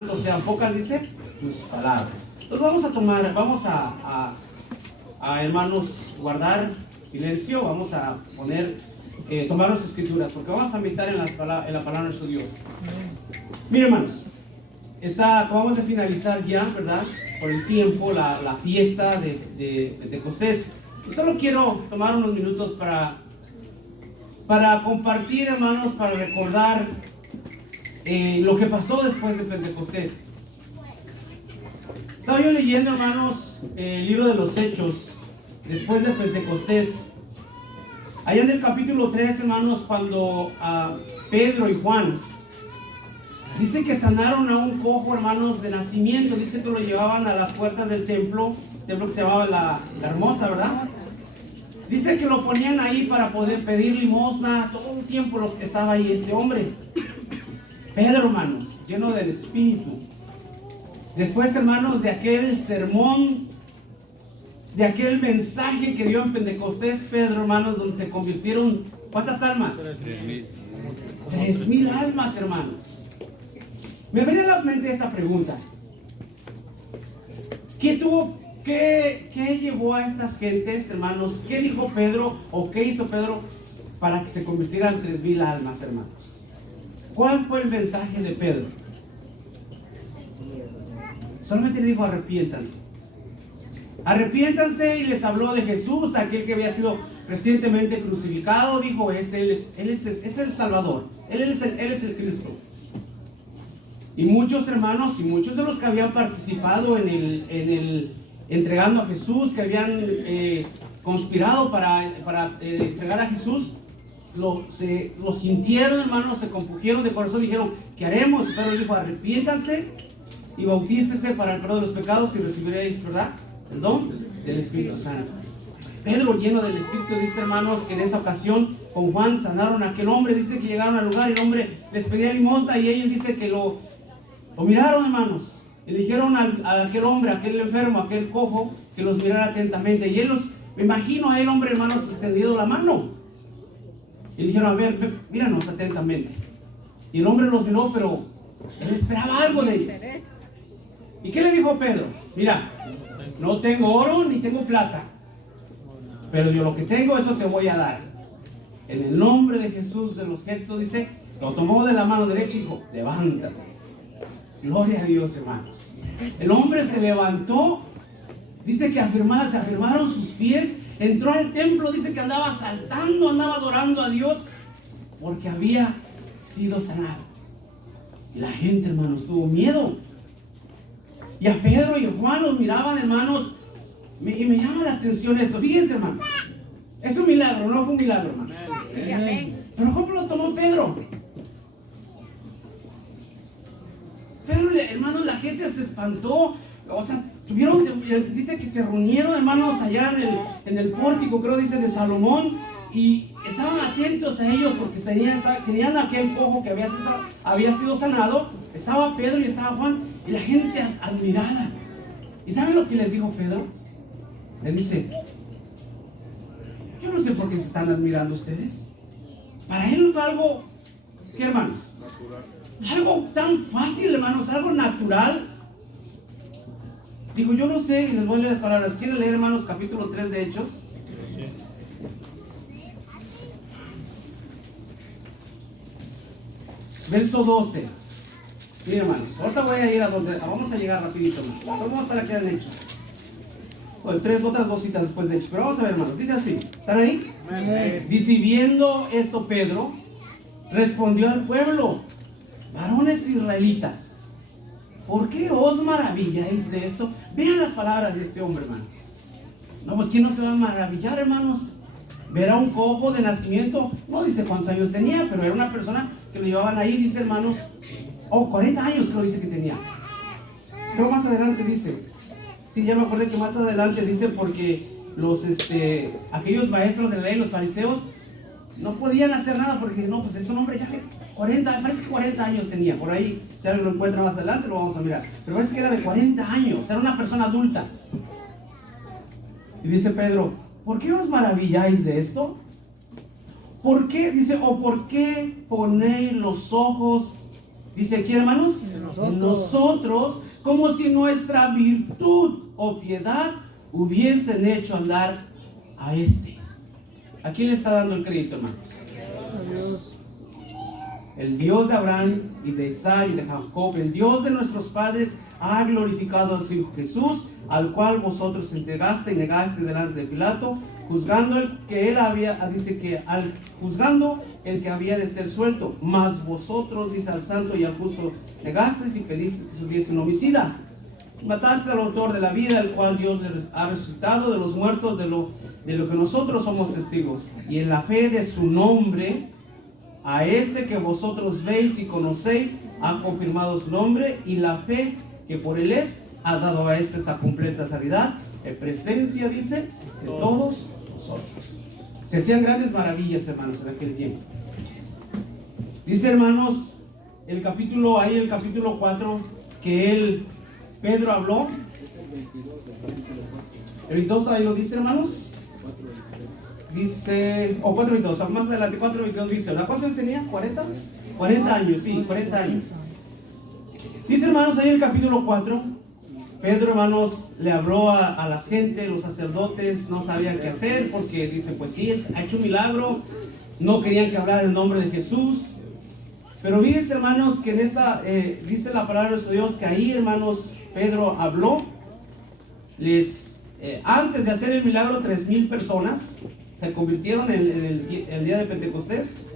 sean pocas, dice, tus palabras. Entonces vamos a hermanos, guardar silencio, vamos a tomar las escrituras, porque vamos a meditar en la palabra de nuestro Dios. Miren, hermanos, acabamos de finalizar ya, ¿verdad? Por el tiempo, la fiesta de Pentecostés. Y solo quiero tomar unos minutos para compartir, hermanos, para recordar lo que pasó después de Pentecostés. Estaba yo leyendo, hermanos, el libro de los Hechos después de Pentecostés. Allá en el capítulo 3, hermanos, cuando Pedro y Juan dice que sanaron a un cojo, hermanos, de nacimiento. Dice que lo llevaban a las puertas del templo que se llamaba la Hermosa, ¿verdad? Dice que lo ponían ahí para poder pedir limosna todo el tiempo los que estaba ahí este hombre. Pedro, hermanos, lleno del Espíritu. Después, hermanos, de aquel sermón, de aquel mensaje que dio en Pentecostés, Pedro, hermanos, donde se convirtieron, ¿cuántas almas? 3,000 almas, hermanos. Me venía a la mente esta pregunta. ¿Qué llevó a estas gentes, hermanos? ¿Qué dijo Pedro o qué hizo Pedro para que se convirtieran 3,000 almas, hermanos? ¿Cuál fue el mensaje de Pedro? Solamente le dijo: arrepiéntanse. Arrepiéntanse, y les habló de Jesús, aquel que había sido recientemente crucificado. Dijo: Él es el Salvador, Él es el Cristo. Y muchos hermanos, y muchos de los que habían participado en el entregando a Jesús, que habían conspirado para entregar a Jesús, lo sintieron, hermanos, se compugieron de corazón, dijeron: ¿qué haremos? Pedro dijo: arrepiéntanse y bautícese para el perdón de los pecados y recibiréis, ¿verdad?, el don del Espíritu Santo. Pedro, lleno del Espíritu, dice, hermanos, que en esa ocasión con Juan sanaron a aquel hombre. Dice que llegaron al lugar y el hombre les pedía limosna, y ellos dice que lo miraron, hermanos, y le dijeron a aquel hombre, aquel enfermo, aquel cojo, que los mirara atentamente. Y me imagino a el hombre, hermanos, extendido la mano. Y dijeron: a ver, míranos atentamente. Y el hombre los miró, pero él esperaba algo de ellos. ¿Y qué le dijo Pedro? Mira, no tengo oro ni tengo plata, pero yo lo que tengo, eso te voy a dar. En el nombre de Jesús de los gestos, dice, lo tomó de la mano derecha y dijo: levántate. Gloria a Dios, hermanos. El hombre se levantó. Dice que se afirmaron sus pies. Entró al templo. Dice que andaba saltando, andaba adorando a Dios, porque había sido sanado. Y la gente, hermanos, tuvo miedo. Y a Pedro y a Juan los miraban, hermanos. Y me llama la atención esto. Fíjense, hermanos, es un milagro, no fue un milagro, hermanos. Pero ¿cómo lo tomó Pedro? Pedro, hermanos, la gente se espantó. O sea, dice que se reunieron, hermanos, allá en el pórtico, creo, dice, de Salomón. Y estaban atentos a ellos porque tenían aquel cojo que había sido sanado. Estaba Pedro y estaba Juan, y la gente admirada. ¿Y saben lo que les dijo Pedro? Les dice: yo no sé por qué se están admirando ustedes. Para él fue algo, ¿qué, hermanos? Natural. Algo tan fácil, hermanos, algo natural. Digo, yo no sé, y les voy a leer las palabras. ¿Quieren leer, hermanos, capítulo 3 de Hechos? Verso 12. Miren, hermanos, ahorita voy a ir vamos a llegar rapidito, hermanos. Vamos a estar aquí en Hechos. Bueno, otras dos citas después de Hechos. Pero vamos a ver, hermanos, dice así. ¿Están ahí? Amén. Dice: viendo esto Pedro, respondió al pueblo: varones israelitas, ¿por qué os maravilláis de esto? Vean las palabras de este hombre, hermanos. No, pues ¿quién no se va a maravillar, hermanos? Ver a un cojo de nacimiento. No dice cuántos años tenía, pero era una persona que lo llevaban ahí, dice, hermanos. 40 años creo dice que tenía. Pero más adelante dice, sí, ya me acordé que más adelante dice, porque aquellos maestros de la ley, los fariseos, no podían hacer nada, porque no, pues es un hombre ya de 40, parece que 40 años tenía. Por ahí, si alguien lo encuentra más adelante, lo vamos a mirar. Pero parece que era de 40 años, era una persona adulta. Y dice Pedro: ¿por qué os maravilláis de esto? ¿Por qué? Dice, ¿o por qué ponéis los ojos Dice aquí, hermanos, en nosotros, como si nuestra virtud o piedad hubiesen hecho andar a este. ¿A quién le está dando el crédito, hermanos? El Dios de Abraham y de Isaac y de Jacob, el Dios de nuestros padres, ha glorificado a su Hijo Jesús, al cual vosotros entregaste y negaste delante de Pilato, juzgando el que él había, dice que juzgando el que había de ser suelto, mas vosotros, dice, al santo y al justo negasteis y pedisteis que subiese un homicida. Mataste al autor de la vida, el cual Dios le ha resucitado de los muertos, de lo que nosotros somos testigos. Y en la fe de su nombre, a este que vosotros veis y conocéis, ha confirmado su nombre, y la fe que por él es, ha dado a este esta completa sanidad, en presencia, dice, de todos nosotros. Se hacían grandes maravillas, hermanos, en aquel tiempo. Dice, hermanos, el capítulo 4, que Pedro habló. El 22 ahí lo dice, hermanos. Dice, 4:22, más adelante 4:22 dice, ¿la cosa tenía? ¿40 años? Sí, 40 años. Dice, hermanos, ahí en el capítulo 4, Pedro, hermanos, le habló a la gente, los sacerdotes no sabían qué hacer, porque dice, pues sí, ha hecho un milagro, no querían que hablara el nombre de Jesús. Pero fíjense, hermanos, que en esta, dice la palabra de nuestro Dios, que ahí, hermanos, Pedro habló, antes de hacer el milagro, 3,000 personas se convirtieron en el día de Pentecostés.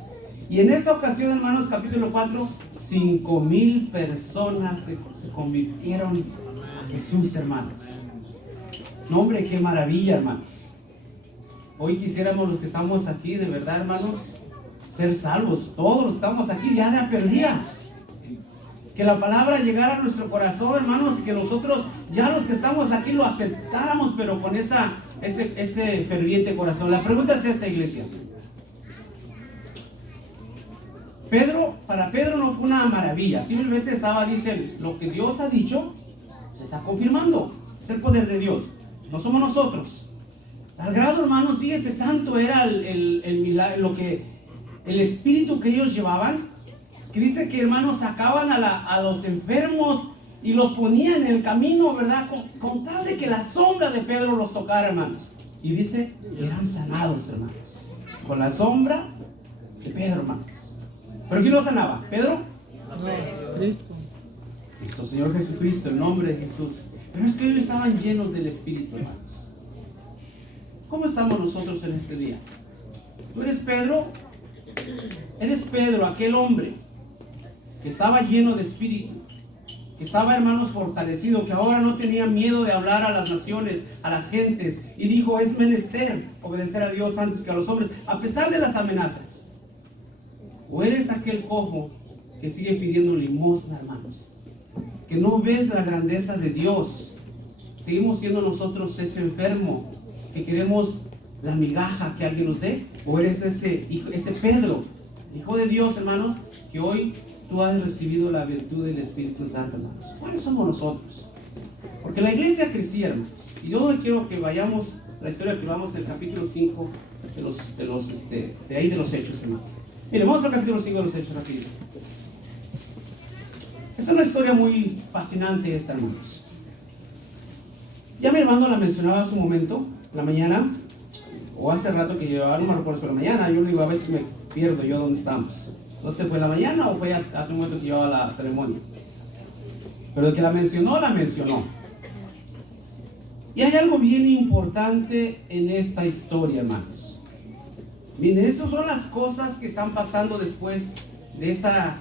Y en esta ocasión, hermanos, capítulo 4, 5,000 personas se convirtieron a Jesús, hermanos. No, hombre, qué maravilla, hermanos. Hoy quisiéramos los que estamos aquí, de verdad, hermanos, ser salvos. Todos los que estamos aquí ya de perdida. Que la palabra llegara a nuestro corazón, hermanos, y que nosotros, ya los que estamos aquí, lo aceptáramos, pero con ese ferviente corazón. La pregunta es esta, iglesia. Para Pedro no fue una maravilla, simplemente dice, lo que Dios ha dicho se está confirmando, es el poder de Dios, no somos nosotros. Al grado, hermanos, fíjense, tanto era el espíritu que ellos llevaban, que dice que, hermanos, sacaban a los enfermos y los ponían en el camino, ¿verdad? Con tal de que la sombra de Pedro los tocara, hermanos. Y dice que eran sanados, hermanos, con la sombra de Pedro, hermanos. ¿Pero quién lo sanaba? ¿Pedro? Cristo, Señor Jesucristo, en nombre de Jesús. Pero es que ellos estaban llenos del Espíritu, hermanos. ¿Cómo estamos nosotros en este día? ¿Tú eres Pedro? Eres Pedro, aquel hombre que estaba lleno de Espíritu, que estaba, hermanos, fortalecido, que ahora no tenía miedo de hablar a las naciones, a las gentes, y dijo, es menester obedecer a Dios antes que a los hombres, a pesar de las amenazas. ¿O eres aquel cojo que sigue pidiendo limosna, hermanos? Que no ves la grandeza de Dios. Seguimos siendo nosotros ese enfermo que queremos la migaja que alguien nos dé. ¿O eres ese Pedro, hijo de Dios, hermanos, que hoy tú has recibido la virtud del Espíritu Santo, hermanos? ¿Cuáles somos nosotros? Porque la iglesia crecía, hermanos. Y yo quiero que vayamos la historia que vamos en el capítulo 5 de ahí de los Hechos, hermanos. Miren, vamos al capítulo 5 de los Hechos rápido. Es una historia muy fascinante esta, hermanos. Ya mi hermano la mencionaba hace un momento, en la mañana, o hace rato que yo, no me recuerdo, pero mañana, yo digo, a veces me pierdo yo dónde estamos. No sé, ¿fue en la mañana o fue hace un momento que llevaba la ceremonia? Pero el que la mencionó, la mencionó. Y hay algo bien importante en esta historia, hermanos. Miren, esas son las cosas que están pasando después de esa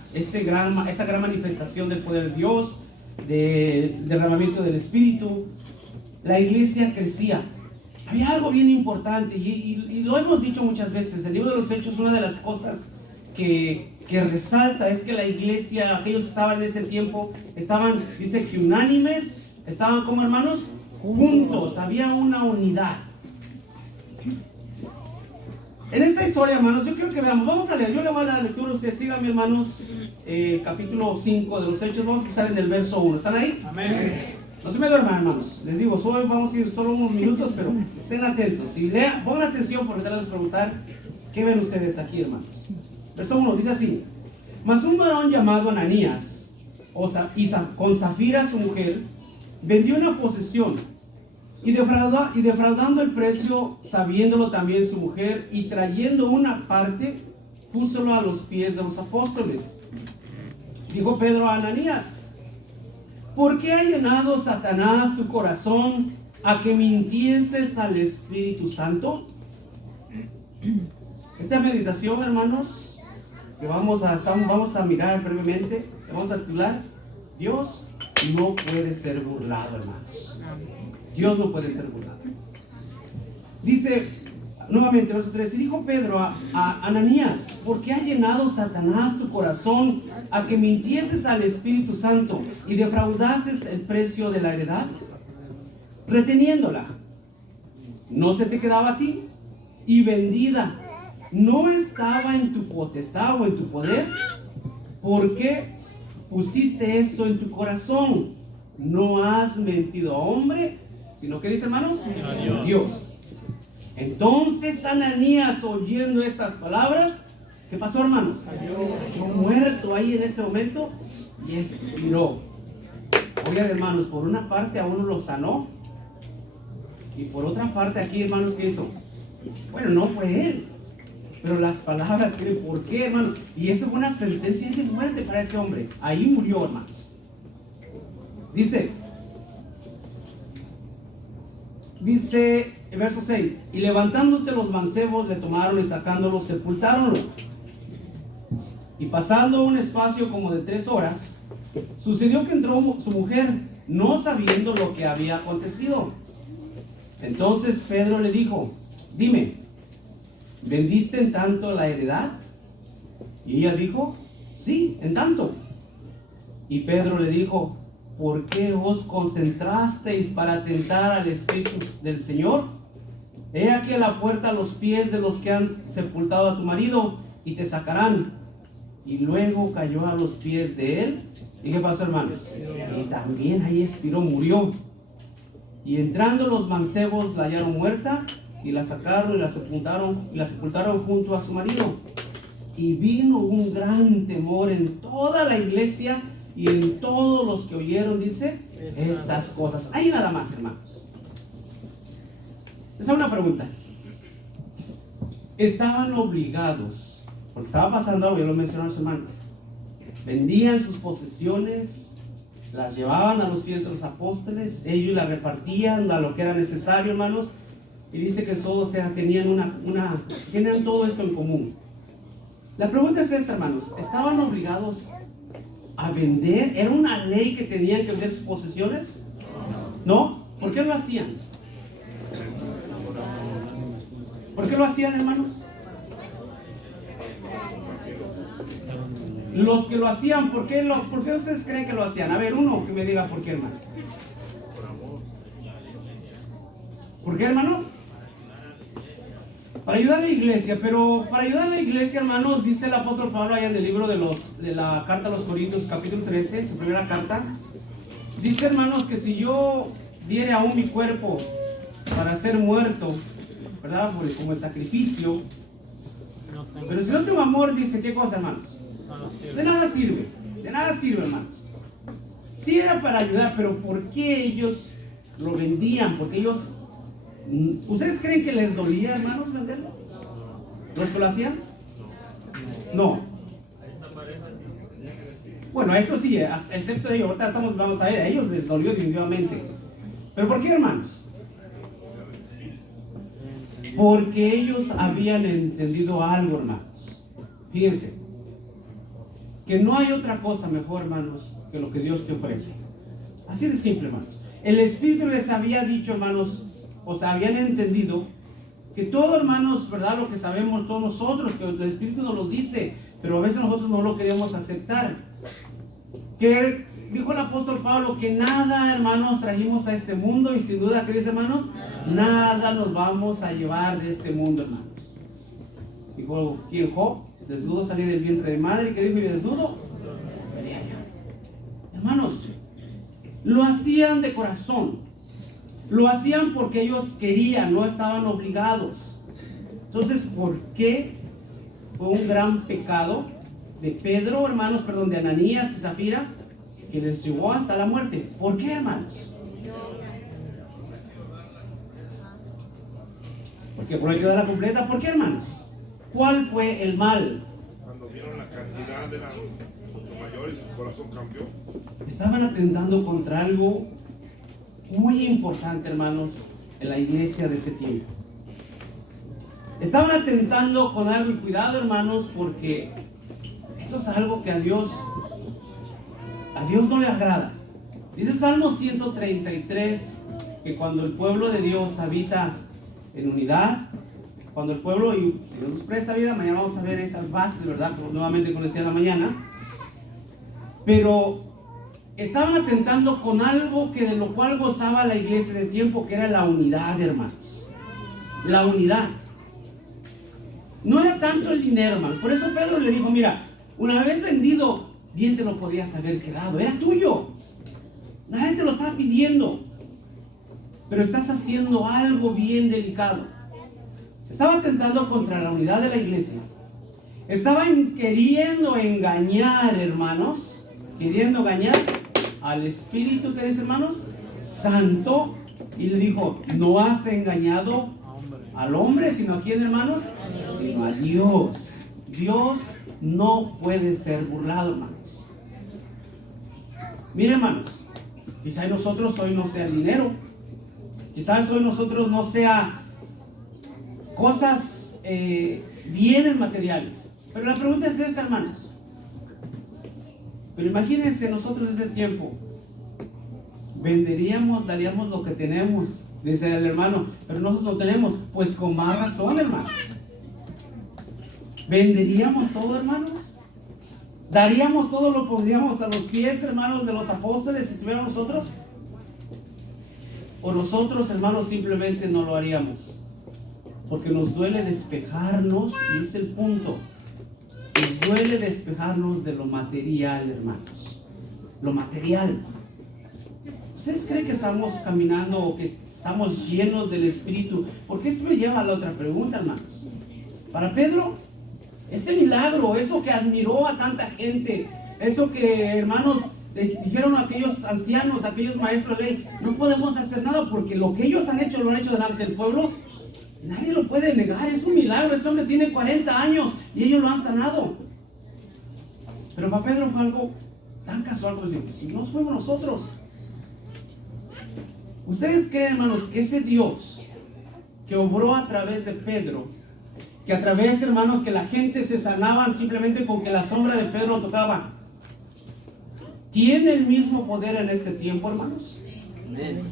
gran manifestación del poder de Dios, del derramamiento del Espíritu. La iglesia crecía. Había algo bien importante y lo hemos dicho muchas veces. El libro de los Hechos, una de las cosas que resalta es que la iglesia, aquellos que estaban en ese tiempo, dice que unánimes, estaban como hermanos, juntos, había una unidad. En esta historia, hermanos, yo quiero que veamos, vamos a leer, yo le voy a dar la lectura, ustedes síganme, hermanos, capítulo 5 de los Hechos, vamos a empezar en el verso 1, ¿están ahí? Amén. No se me duerman, hermanos, les digo, vamos a ir solo unos minutos, pero estén atentos, y pongan atención porque te les voy a preguntar, ¿qué ven ustedes aquí, hermanos? Verso 1, dice así: Mas un varón llamado Ananías, con Zafira su mujer, vendió una posesión y defraudando el precio, sabiéndolo también su mujer, y trayendo una parte, púsolo a los pies de los apóstoles. Dijo Pedro a Ananías: ¿por qué ha llenado Satanás tu corazón a que mintieses al Espíritu Santo? Esta meditación, hermanos, que vamos a mirar brevemente, vamos a titular: Dios no puede ser burlado, hermanos. Dios no puede ser burlado. Dice nuevamente, verso 3: y dijo Pedro a Ananías: ¿por qué ha llenado Satanás tu corazón a que mintieses al Espíritu Santo y defraudases el precio de la heredad, reteniéndola? ¿No se te quedaba a ti? Y vendida, ¿no estaba en tu potestad o en tu poder? ¿Por qué pusiste esto en tu corazón? No has mentido a hombre, sino que dice, hermanos, a Dios. Entonces Ananías, oyendo estas palabras, ¿qué pasó, hermanos? Cayó muerto ahí en ese momento y expiró. Oigan, hermanos, por una parte a uno lo sanó, y por otra parte aquí, hermanos, ¿qué hizo? Bueno, no fue él, pero las palabras, ¿por qué, hermano? Y eso fue una sentencia de muerte para este hombre. Ahí murió, hermanos. Dice el verso 6: y levantándose los mancebos, le tomaron y sacándolo, sepultáronlo. Y pasando un espacio como de 3 horas, sucedió que entró su mujer, no sabiendo lo que había acontecido. Entonces Pedro le dijo: dime, ¿vendiste en tanto la heredad? Y ella dijo: sí, en tanto. Y Pedro le dijo: ¿por qué os concentrasteis para tentar al Espíritu del Señor? He aquí a la puerta los pies de los que han sepultado a tu marido, y te sacarán. Y luego cayó a los pies de él. ¿Y qué pasó, hermanos? Y también ahí expiró, murió. Y entrando los mancebos la hallaron muerta, y la sacaron y la sepultaron junto a su marido. Y vino un gran temor en toda la iglesia y en todos los que oyeron, dice, estas cosas. Ahí nada más, hermanos. Les hago una pregunta. Estaban obligados, porque estaba pasando algo, ya lo mencionaron su hermano. Vendían sus posesiones, las llevaban a los pies de los apóstoles, ellos las repartían a lo que era necesario, hermanos. Y dice que todos tenían todo esto en común. La pregunta es esta, hermanos: ¿estaban obligados a vender? ¿Era una ley que tenían que vender sus posesiones? ¿No? ¿Por qué lo hacían? ¿Por qué lo hacían, hermanos? Los que lo hacían, ¿por qué ustedes creen que lo hacían? A ver, uno que me diga por qué, hermano. ¿Por qué, hermano? Para ayudar a la iglesia. Pero para ayudar a la iglesia, hermanos, dice el apóstol Pablo allá en el libro de la carta a los Corintios, capítulo 13, su primera carta. Dice, hermanos, que si yo diere aún mi cuerpo para ser muerto, ¿verdad? Como el sacrificio, pero si no tengo amor, dice, ¿qué cosa, hermanos? De nada sirve, hermanos. Sí era para ayudar, pero ¿por qué ellos lo vendían? Porque ellos, ¿ustedes creen que les dolía, hermanos, venderlo? ¿Los que lo hacían? No. Bueno, eso sí, excepto de ellos, ahorita vamos a ver, a ellos les dolió definitivamente. ¿Pero por qué, hermanos? Porque ellos habían entendido algo, hermanos. Fíjense, que no hay otra cosa mejor, hermanos, que lo que Dios te ofrece. Así de simple, hermanos. El Espíritu les había dicho, hermanos, o sea, habían entendido que todo, hermanos, ¿verdad? Lo que sabemos todos nosotros, que el Espíritu nos lo dice, pero a veces nosotros no lo queremos aceptar. Que dijo el apóstol Pablo que nada, hermanos, trajimos a este mundo, y sin duda, ¿qué dice, hermanos? Nada nos vamos a llevar de este mundo, hermanos. Dijo, ¿quién? Job: desnudo salí del vientre de madre. ¿Qué dijo? Y desnudo veré allá. Hermanos, lo hacían de corazón, lo hacían porque ellos querían, no estaban obligados. Entonces, ¿por qué fue un gran pecado de Pedro, hermanos, perdón, de Ananías y Zafira, que les llevó hasta la muerte. ¿Por qué, hermanos? Porque prometió dar la completa. ¿Por qué, hermanos? ¿Cuál fue el mal? Cuando vieron la cantidad eran mucho mayor y su corazón cambió. Estaban atentando contra algo muy importante, hermanos, en la iglesia de ese tiempo. Estaban atentando con algo, y cuidado, hermanos, porque esto es algo que a Dios no le agrada. Dice el Salmo 133 que cuando el pueblo de Dios habita en unidad, cuando el pueblo, y si Dios nos presta vida, mañana vamos a ver esas bases, ¿verdad? Nuevamente, como decía en la mañana. Pero estaban atentando con algo que de lo cual gozaba la iglesia de tiempo, que era la unidad, hermanos. La unidad. No era tanto el dinero, hermanos. Por eso Pedro le dijo, mira, una vez vendido, bien te lo podías haber quedado. Era tuyo. Nadie te lo estaba pidiendo. Pero estás haciendo algo bien delicado. Estaba atentando contra la unidad de la iglesia. Estaban queriendo engañar, hermanos. Queriendo engañar al Espíritu, ¿qué dice, hermanos? Santo. Y le dijo, no has engañado al hombre, sino a quién, hermanos, sino a Dios. Dios no puede ser burlado, hermanos. Mire, hermanos, quizás nosotros hoy no sea el dinero, quizás hoy nosotros no sea cosas, bienes materiales, pero la pregunta es esta, hermanos. Pero imagínense nosotros ese tiempo, venderíamos, daríamos lo que tenemos, dice el hermano, pero nosotros no tenemos. Pues con más razón, hermanos. ¿Venderíamos todo, hermanos? ¿Daríamos todo, lo pondríamos a los pies, hermanos, de los apóstoles si estuviéramos nosotros? ¿O nosotros, hermanos, simplemente no lo haríamos? Porque nos duele despejarnos, y es el punto. Nos duele despejarnos de lo material, hermanos. Lo material. ¿Ustedes creen que estamos caminando o que estamos llenos del Espíritu? Porque esto me lleva a la otra pregunta, hermanos. Para Pedro, ese milagro, eso que admiró a tanta gente, eso que, hermanos, dijeron a aquellos ancianos, a aquellos maestros de ley, no podemos hacer nada porque lo que ellos han hecho, lo han hecho delante del pueblo. Nadie lo puede negar, es un milagro. Este hombre tiene 40 años y ellos lo han sanado. Pero para Pedro fue algo tan casual, como decir, si no fuimos nosotros. ¿Ustedes creen, hermanos, que ese Dios que obró a través de Pedro, que a través, hermanos, que la gente se sanaban simplemente con que la sombra de Pedro lo tocaba, tiene el mismo poder en este tiempo, hermanos? Amén.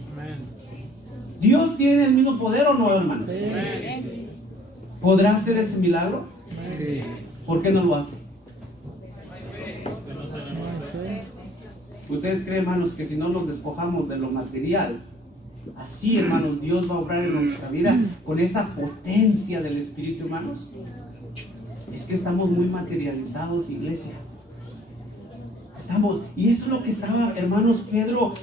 ¿Dios tiene el mismo poder o no, hermanos? ¿Podrá hacer ese milagro? Sí. ¿Por qué no lo hace? ¿Ustedes creen, hermanos, que si no nos despojamos de lo material, así, hermanos, Dios va a obrar en nuestra vida con esa potencia del Espíritu, hermanos? Es que estamos muy materializados, iglesia. Y eso es lo que estaba, hermanos, Pedro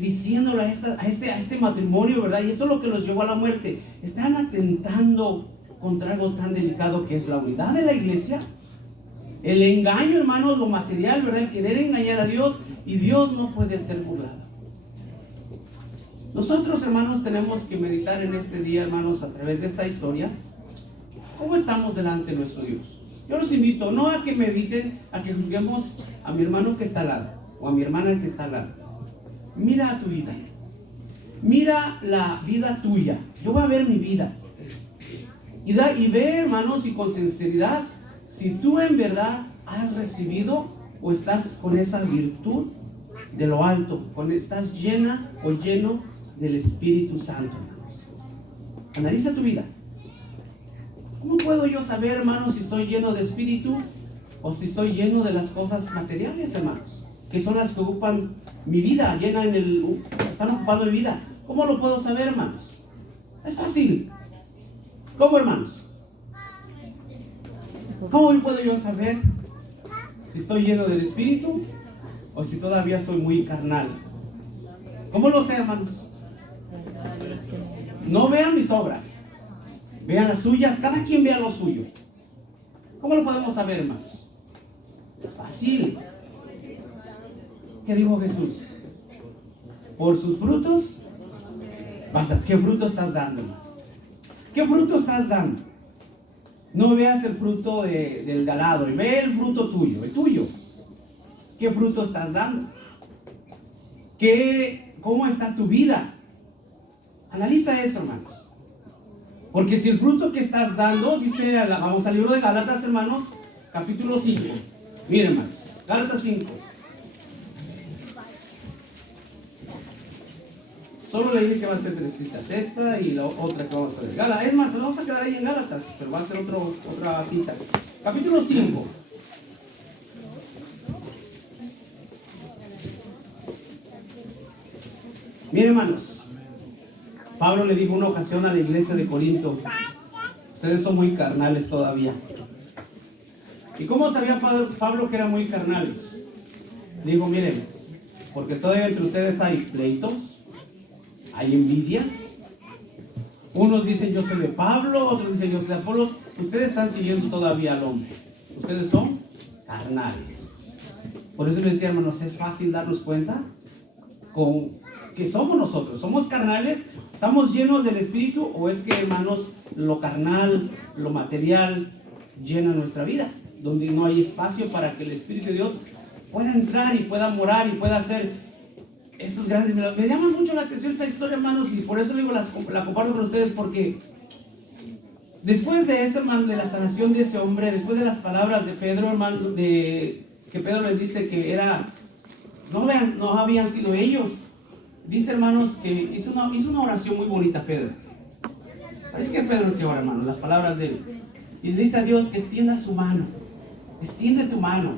diciéndole a este matrimonio, ¿verdad? Y eso es lo que los llevó a la muerte. Están atentando contra algo tan delicado que es la unidad de la iglesia. El engaño, hermanos, lo material, ¿verdad? El querer engañar a Dios, y Dios no puede ser burlado. Nosotros, hermanos, tenemos que meditar en este día, hermanos, a través de esta historia, ¿cómo estamos delante de nuestro Dios? Yo los invito, no a que mediten, a que juzguemos a mi hermano que está al lado, o a mi hermana que está al lado. Mira a tu vida. Mira la vida tuya. Yo voy a ver mi vida. Y ve, hermanos, y con sinceridad, si tú en verdad has recibido o estás con esa virtud de lo alto, estás llena o lleno del Espíritu Santo, hermanos. Analiza tu vida. ¿Cómo puedo yo saber, hermanos, si estoy lleno de Espíritu o si estoy lleno de las cosas materiales, hermanos? Que son las que ocupan mi vida, están ocupando mi vida. ¿Cómo lo puedo saber, hermanos? Es fácil. ¿Cómo, hermanos? ¿Cómo puedo yo saber si estoy lleno del Espíritu o si todavía soy muy carnal? ¿Cómo lo sé, hermanos? No vean mis obras, vean las suyas. Cada quien vea lo suyo. ¿Cómo lo podemos saber, hermanos? Es fácil. ¿Qué dijo Jesús? Por sus frutos, ¿qué fruto estás dando? ¿Qué fruto estás dando? No veas el fruto del de al lado, ve el fruto tuyo, el tuyo. ¿Qué fruto estás dando? ¿Cómo está tu vida? Analiza eso, hermanos. Porque si el fruto que estás dando, dice, vamos al libro de Gálatas, hermanos, capítulo 5. Miren, hermanos, Gálatas 5. Solo le dije que va a ser 3 citas, esta y la otra que vamos a ver. Es más, nos vamos a quedar ahí en Gálatas, pero va a ser otra cita. Capítulo 5. Miren, hermanos, Pablo le dijo una ocasión a la iglesia de Corinto: ustedes son muy carnales todavía. ¿Y cómo sabía Pablo que eran muy carnales? Dijo: miren, porque todavía entre ustedes hay pleitos, hay envidias. Unos dicen yo soy de Pablo, otros dicen yo soy de Apolos. Ustedes están siguiendo todavía al hombre. Ustedes son carnales. Por eso les decía, hermanos, es fácil darnos cuenta con que somos nosotros. ¿Somos carnales? ¿Estamos llenos del Espíritu? ¿O es que, hermanos, lo carnal, lo material llena nuestra vida? Donde no hay espacio para que el Espíritu de Dios pueda entrar y pueda morar y pueda hacer esos grandes milagros. Me llama mucho la atención esta historia, hermanos, y por eso digo, la comparto con ustedes, porque después de eso, hermano, de la sanación de ese hombre, después de las palabras de Pedro, hermano, que Pedro les dice que no habían sido ellos. Dice, hermanos, que hizo una oración muy bonita Pedro. Parece que Pedro que ora, hermano, las palabras de él. Y le dice a Dios que extienda su mano. Extiende tu mano.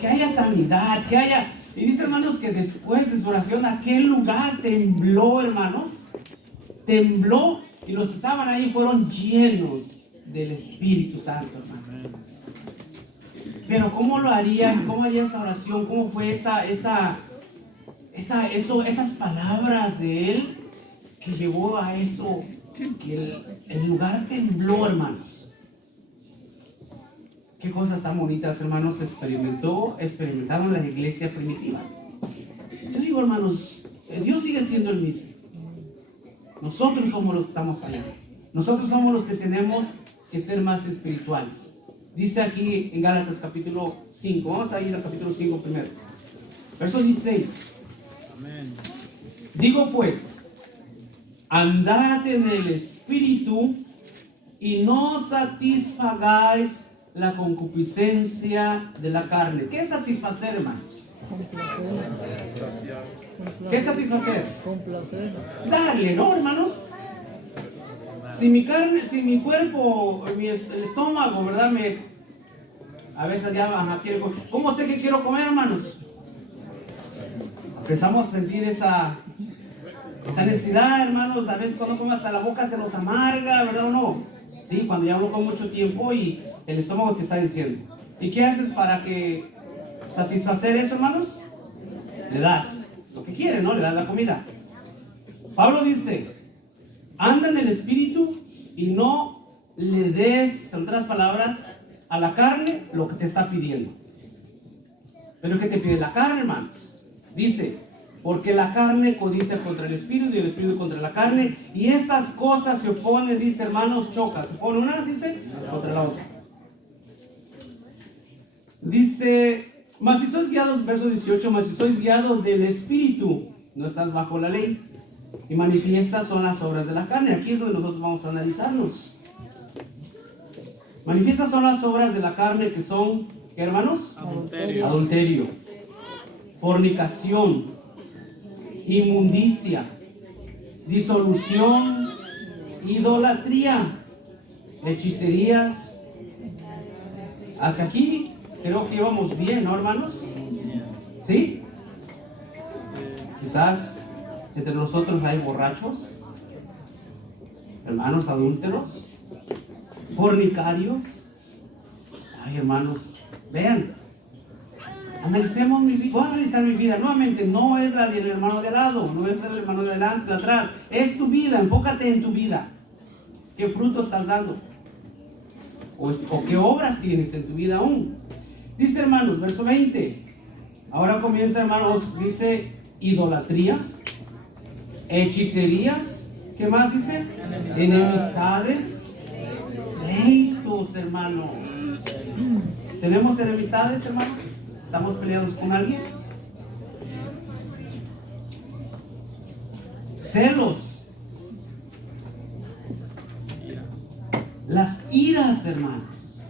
Que haya sanidad, que haya... Y dice, hermanos, que después de su oración aquel lugar tembló, hermanos. Tembló, y los que estaban ahí fueron llenos del Espíritu Santo, hermanos. Pero ¿cómo lo harías? ¿Cómo haría esa oración? ¿Cómo fue esas palabras de él que llevó a eso? Que el lugar tembló, hermanos. Qué cosas tan bonitas, hermanos, experimentaron la iglesia primitiva. Yo digo, hermanos, Dios sigue siendo el mismo. Nosotros somos los que estamos fallando. Nosotros somos los que tenemos que ser más espirituales. Dice aquí en Gálatas capítulo 5. Vamos a ir al capítulo 5 primero. Verso 16. Amén. Digo pues, andad en el Espíritu y no satisfagáis la concupiscencia de la carne. ¿Qué es satisfacer, hermanos? ¿Qué es satisfacer? Darle, ¿no, hermanos? Si mi carne, si mi cuerpo, el estómago, ¿verdad? A veces ya quiere comer. ¿Cómo sé que quiero comer, hermanos? Empezamos a sentir esa necesidad, hermanos. A veces cuando como hasta la boca se nos amarga, ¿verdad o no? Sí, cuando ya hablo con mucho tiempo y el estómago te está diciendo. ¿Y qué haces para que satisfacer eso, hermanos? Le das lo que quiere, ¿no? Le das la comida. Pablo dice: anda en el Espíritu y no le des, en otras palabras, a la carne lo que te está pidiendo. ¿Pero qué te pide la carne, hermanos? Dice: porque la carne codicia contra el Espíritu y el Espíritu contra la carne, y estas cosas se oponen, dice, hermanos, chocan. Se opone una, dice, contra la otra. Dice, mas si sois guiados, verso 18, mas si sois guiados del Espíritu, no estás bajo la ley. Y manifiestas son las obras de la carne. Aquí es donde nosotros vamos a analizarnos. Manifiestas son las obras de la carne, que son, ¿qué, hermanos? Adulterio, fornicación, inmundicia, disolución, idolatría, hechicerías. Hasta aquí creo que íbamos bien, ¿no, hermanos? ¿Sí? Quizás entre nosotros hay borrachos, hermanos adúlteros, fornicarios. Ay, hermanos, vean, analicemos mi vida. Voy a analizar mi vida nuevamente. No es la del hermano de al lado, no es el hermano de adelante, de atrás. Es tu vida. Enfócate en tu vida. ¿Qué fruto estás dando? ¿O qué obras tienes en tu vida aún? Dice, hermanos, verso 20. Ahora comienza, hermanos, dice idolatría, hechicerías. ¿Qué más dice? Enemistades, pleitos, hermanos. ¿Tenemos enemistades, hermanos? ¿Estamos peleados con alguien? Celos. Las iras, hermanos.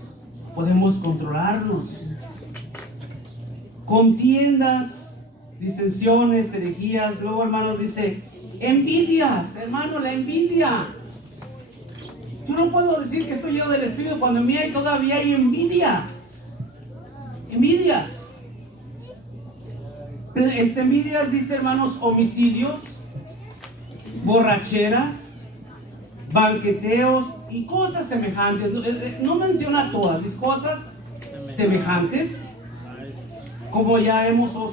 Podemos controlarnos. Contiendas, disensiones, herejías. Luego, hermanos, dice envidias, hermano, la envidia. Yo no puedo decir que estoy lleno del Espíritu cuando en mí todavía hay envidia. Envidias. Envidias, dice, hermanos, homicidios, borracheras, banqueteos y cosas semejantes. No menciona todas, dice cosas semejantes. Como ya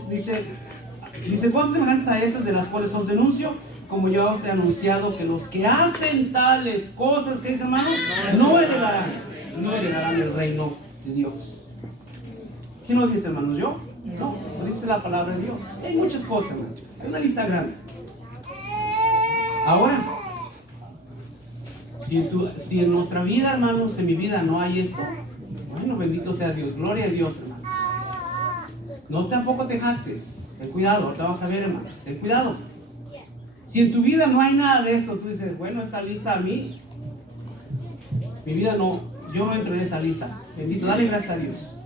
dice cosas semejantes a esas de las cuales os denuncio, como ya os he anunciado, que los que hacen tales cosas, que dicen, hermanos, no heredarán el reino de Dios. ¿Quién lo dice, hermanos? ¿Yo? No, lo dice la palabra de Dios. Hay muchas cosas, hermanos. Hay una lista grande. Ahora, si en nuestra vida, hermanos, en mi vida no hay esto, bueno, bendito sea Dios, gloria a Dios, hermanos. No tampoco te jactes. Ten cuidado, ahorita vamos a ver, hermanos. Ten cuidado. Si en tu vida no hay nada de esto, tú dices, bueno, esa lista a mí, mi vida no, yo no entro en esa lista. Bendito, dale gracias a Dios.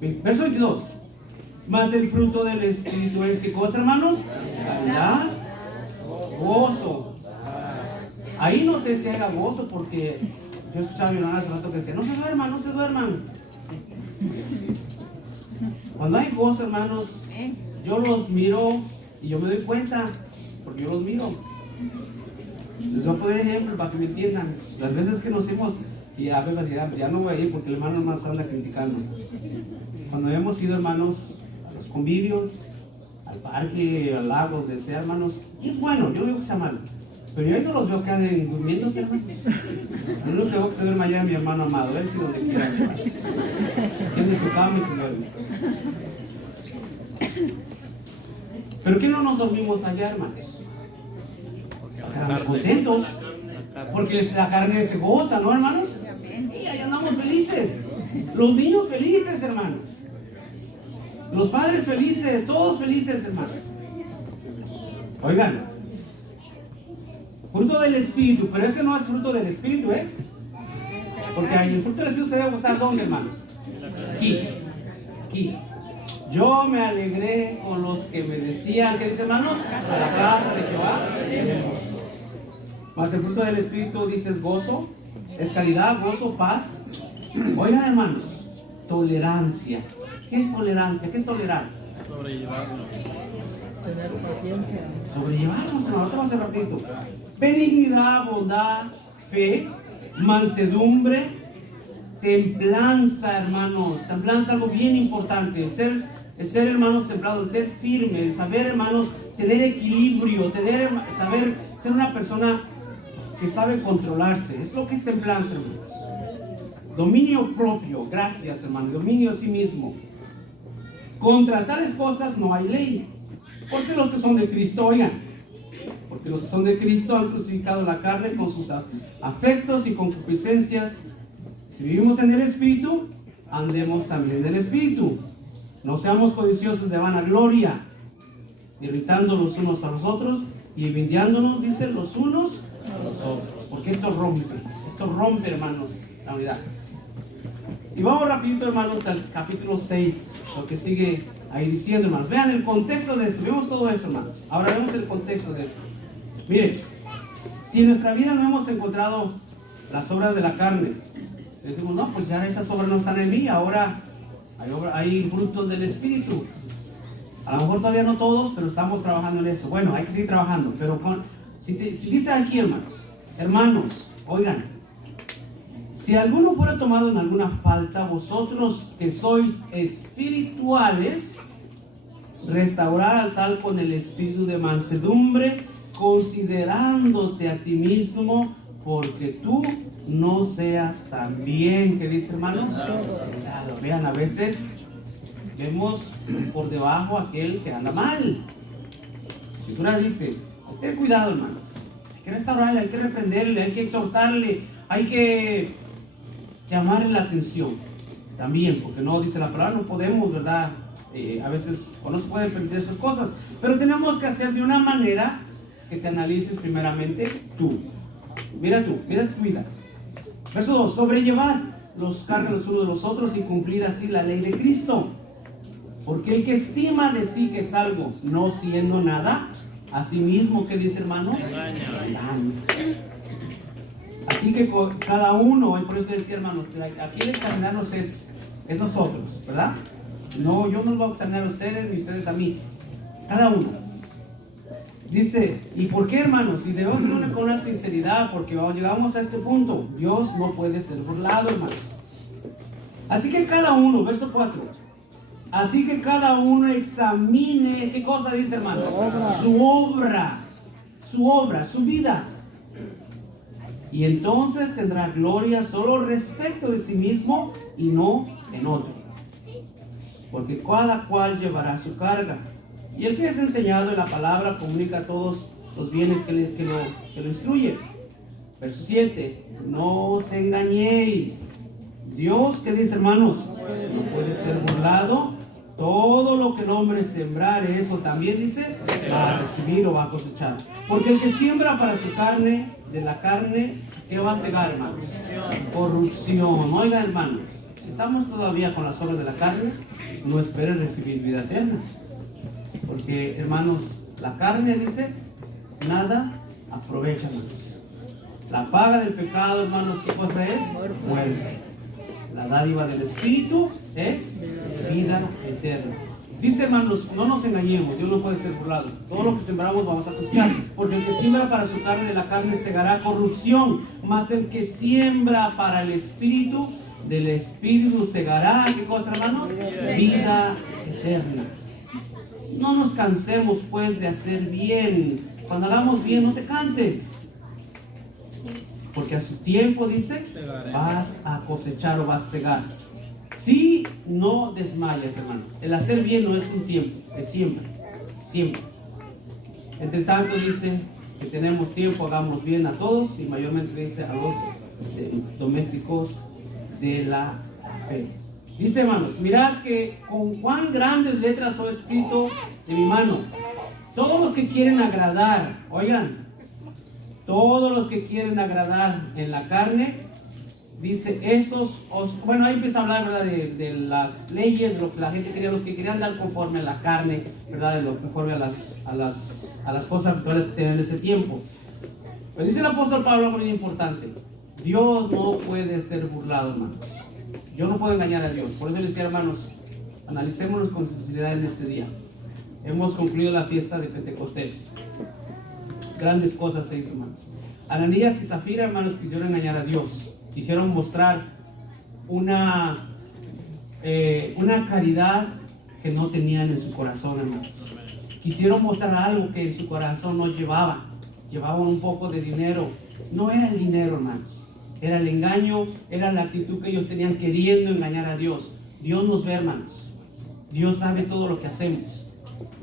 Verso 22. Mas el fruto del Espíritu es, ¿qué cosa, hermanos? Caridad, gozo. Ahí no sé si haga gozo, porque yo escuchaba a mi hermana hace rato que decía, no se duerman, no se duerman. Cuando hay gozo, hermanos, yo los miro y yo me doy cuenta, porque yo los miro. Les voy a poner ejemplo para que me entiendan. Las veces que nos hemos, y ya no voy a ir porque el hermano más anda criticando. Cuando hemos ido, hermanos, a los convivios, al parque, al lago, donde sea, hermanos, y es bueno, yo no digo que sea malo, pero yo no los veo que anden durmiéndose, hermanos. Lo único que veo que se duerma allá es mi hermano amado, él sí donde quiera, hermano. Tiene su cama y se duerme. ¿Pero qué no nos dormimos allá, hermanos? Quedamos contentos, porque la carne se goza, ¿no, hermanos? Y ahí andamos felices. Los niños felices, hermanos. Los padres felices, todos felices, hermanos. Oigan, fruto del Espíritu, pero ese no es fruto del Espíritu, porque el fruto del Espíritu se debe gozar, ¿dónde, hermanos? Aquí. Yo me alegré con los que me decían, ¿qué dice, hermanos? A la casa de Jehová iremos. Mas el fruto del Espíritu, dice, es gozo, es caridad, gozo, paz. Oigan, hermanos, tolerancia. ¿Qué es tolerancia? ¿Qué es tolerar? Sobrellevarnos. Tener paciencia. Sobrellevarnos, hermano. Ahorita vamos a hacer rapidito. Benignidad, bondad, fe, mansedumbre, templanza, hermanos. Templanza es algo bien importante. El ser, hermanos, templado, el ser firme, el saber, hermanos, tener equilibrio, saber ser una persona que sabe controlarse. Es lo que es templanza, hermanos. Dominio propio, gracias, hermano. Dominio a sí mismo. Contra tales cosas no hay ley. Porque los que son de Cristo, oigan, porque los que son de Cristo han crucificado la carne con sus afectos y concupiscencias. Si vivimos en el Espíritu, andemos también en el Espíritu. No seamos codiciosos de vanagloria, irritando los unos a los otros y envidiándonos, dicen, los unos a los otros. Porque esto rompe, hermanos, la unidad. Y vamos rapidito, hermanos, al capítulo 6, lo que sigue ahí diciendo, hermanos. Vean el contexto de esto, vemos todo eso, hermanos. Ahora vemos el contexto de esto. Miren, si en nuestra vida no hemos encontrado las obras de la carne, decimos, no, pues ya esas obras no están en mí, ahora hay frutos del Espíritu. A lo mejor todavía no todos, pero estamos trabajando en eso. Bueno, hay que seguir trabajando, pero si dice aquí, hermanos, oigan, si alguno fuera tomado en alguna falta, vosotros que sois espirituales, restaurar al tal con el espíritu de mansedumbre, considerándote a ti mismo porque tú no seas también, ¿qué dice, hermanos? Tentado. Vean, a veces vemos por debajo a aquel que anda mal. La Escritura dice, ten cuidado, hermanos. Hay que restaurarle, hay que reprenderle, hay que exhortarle, hay que llamarle la atención. También, porque no dice la palabra, no podemos, ¿verdad? A veces o no se pueden permitir esas cosas, pero tenemos que hacer de una manera que te analices primeramente tú. Mira tu vida. Verso 2, sobrellevad los cargos los unos de los otros y cumplir así la ley de Cristo. Porque el que estima de sí que es algo, no siendo nada, a sí mismo, ¿qué dice, hermanos? Engaña. Así que cada uno, y por eso decía, hermanos, aquí el examinarnos es nosotros, ¿verdad? No, yo no lo voy a examinar a ustedes ni ustedes a mí. Cada uno. Dice, ¿y por qué, hermanos? Si debemos hacerlo con una sinceridad, porque llegamos a este punto, Dios no puede ser burlado, hermanos. Así que cada uno, verso 4. Así que cada uno examine, ¿qué cosa dice, hermanos? Su obra, su vida. Y entonces tendrá gloria solo respecto de sí mismo y no en otro. Porque cada cual llevará su carga. Y el que es enseñado en la palabra comunica a todos los bienes que lo instruye. Verso 7. No os engañéis. Dios, ¿qué dice, hermanos? No puede ser burlado. Todo lo que el hombre sembrare, eso también dice, va a recibir o va a cosechar. Porque el que siembra para su carne, de la carne, ¿qué va a cegar, hermanos? Corrupción. Oigan, hermanos, si estamos todavía con las obras de la carne, no esperen recibir vida eterna. Porque, hermanos, la carne, dice, nada aprovecha, hermanos. La paga del pecado, hermanos, ¿qué cosa es? Muerte. La dádiva del Espíritu es vida eterna. Dice, hermanos, no nos engañemos, Dios no puede ser burlado. Todo lo que sembramos vamos a cosechar. Porque el que siembra para su carne, de la carne segará corrupción. Mas el que siembra para el Espíritu, del Espíritu segará, ¿qué cosa, hermanos? Vida eterna. No nos cansemos, pues, de hacer bien. Cuando hagamos bien, no te canses. Porque a su tiempo, dice, vas a cosechar o vas a cegar. Si no desmayas, hermanos. El hacer bien no es un tiempo, es siempre. Siempre. Entre tanto, dice que tenemos tiempo, hagamos bien a todos. Y mayormente dice a los domésticos de la fe. Dice, hermanos, mirad que con cuán grandes letras he escrito de mi mano. Todos los que quieren agradar, oigan, todos los que quieren agradar en la carne, dice estos, bueno, ahí empieza a hablar, ¿verdad? De las leyes, de lo que la gente quería, los que querían dar conforme a la carne, ¿verdad? De lo conforme a las cosas actuales que tenían en ese tiempo. Pero dice el apóstol Pablo algo muy importante: Dios no puede ser burlado, hermanos. Yo no puedo engañar a Dios. Por eso les decía, hermanos, analicémonos con sinceridad en este día. Hemos concluido la fiesta de Pentecostés. Grandes cosas se hizo, hermanos. Ananías y Zafira, hermanos, quisieron engañar a Dios. Quisieron mostrar una caridad que no tenían en su corazón, hermanos. Quisieron mostrar algo que en su corazón no llevaban. Llevaban un poco de dinero. No era el dinero, hermanos. Era el engaño, era la actitud que ellos tenían queriendo engañar a Dios. Dios nos ve, hermanos. Dios sabe todo lo que hacemos.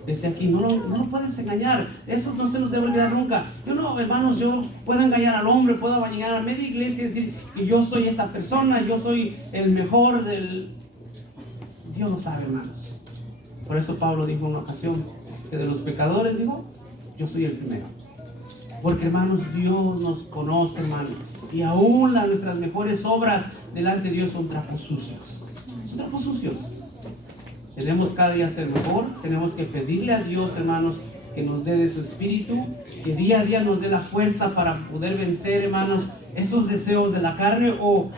Desde aquí, no lo puedes engañar. Eso no se nos debe olvidar nunca. Yo no, hermanos, yo puedo engañar al hombre, puedo engañar a media iglesia y decir que yo soy esta persona, yo soy el mejor del... Dios lo sabe, hermanos. Por eso Pablo dijo en una ocasión que de los pecadores, dijo, yo soy el primero. Porque, hermanos, Dios nos conoce, hermanos. Y aún nuestras mejores obras delante de Dios son trapos sucios. Son trapos sucios. Tenemos cada día ser mejor. Tenemos que pedirle a Dios, hermanos, que nos dé de su espíritu. Que día a día nos dé la fuerza para poder vencer, hermanos, esos deseos de la carne. O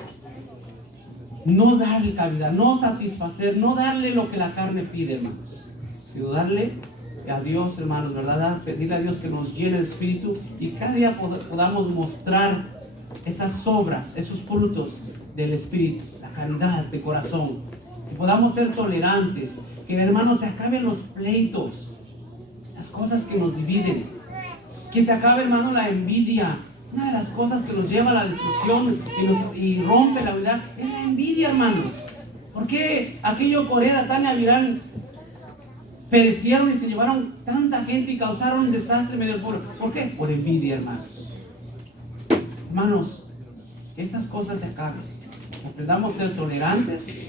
no darle cabida, no satisfacer, no darle lo que la carne pide, hermanos. Sino darle a Dios, hermanos, ¿verdad? Pedirle a Dios que nos llene el espíritu y cada día podamos mostrar esas obras, esos frutos del espíritu, la caridad de corazón, que podamos ser tolerantes, que, hermanos, se acaben los pleitos, esas cosas que nos dividen, que se acabe, hermano, la envidia, Una de las cosas que nos lleva a la destrucción y rompe la unidad es la envidia, hermanos. ¿Por qué aquello Corea, Datán y Abiram perecieron y se llevaron tanta gente y causaron un desastre medio del pueblo? ¿Por qué? Por envidia, hermanos. Hermanos, que estas cosas se acaben. Que aprendamos a ser tolerantes,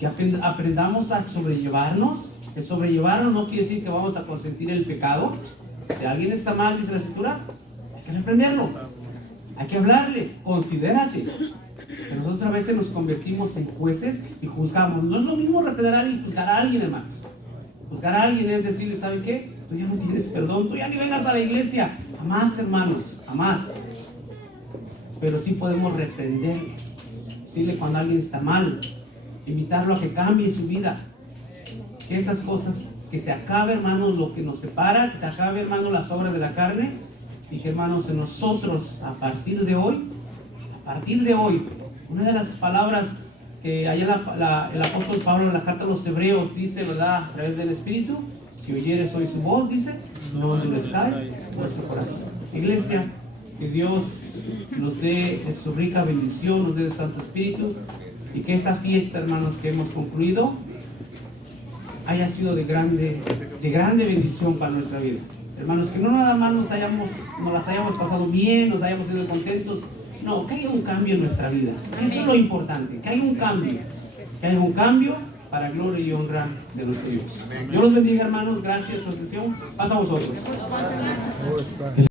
que aprendamos a sobrellevarnos. El sobrellevarnos no quiere decir que vamos a consentir el pecado. Si alguien está mal, dice la Escritura, hay que reprenderlo, hay que hablarle, considérate. Pero nosotros a veces nos convertimos en jueces y juzgamos. No es lo mismo reprender a alguien y juzgar a alguien, hermanos. Juzgar a alguien es decirle, ¿saben qué? Tú ya no tienes perdón, tú ya ni vengas a la iglesia. Jamás, hermanos, jamás. Pero sí podemos reprenderle, decirle cuando alguien está mal, invitarlo a que cambie su vida. Que esas cosas, que se acabe, hermanos, lo que nos separa, que se acabe, hermanos, las obras de la carne, y que, hermanos, en nosotros, a partir de hoy, una de las palabras que allá el apóstol Pablo en la carta a los Hebreos dice, ¿verdad? A través del Espíritu, si oyeres hoy su voz, dice, no endurezcáis vuestro corazón. Iglesia, que Dios nos dé de su rica bendición, nos dé del Santo Espíritu, y que esta fiesta, hermanos, que hemos concluido haya sido de grande bendición para nuestra vida. Hermanos, que no nada más nos las hayamos pasado bien, nos hayamos sido contentos. No, que haya un cambio en nuestra vida. Eso es lo importante, que haya un cambio para gloria y honra de nuestro Dios. Dios los bendiga, hermanos. Gracias por su atención. Pasa a vosotros.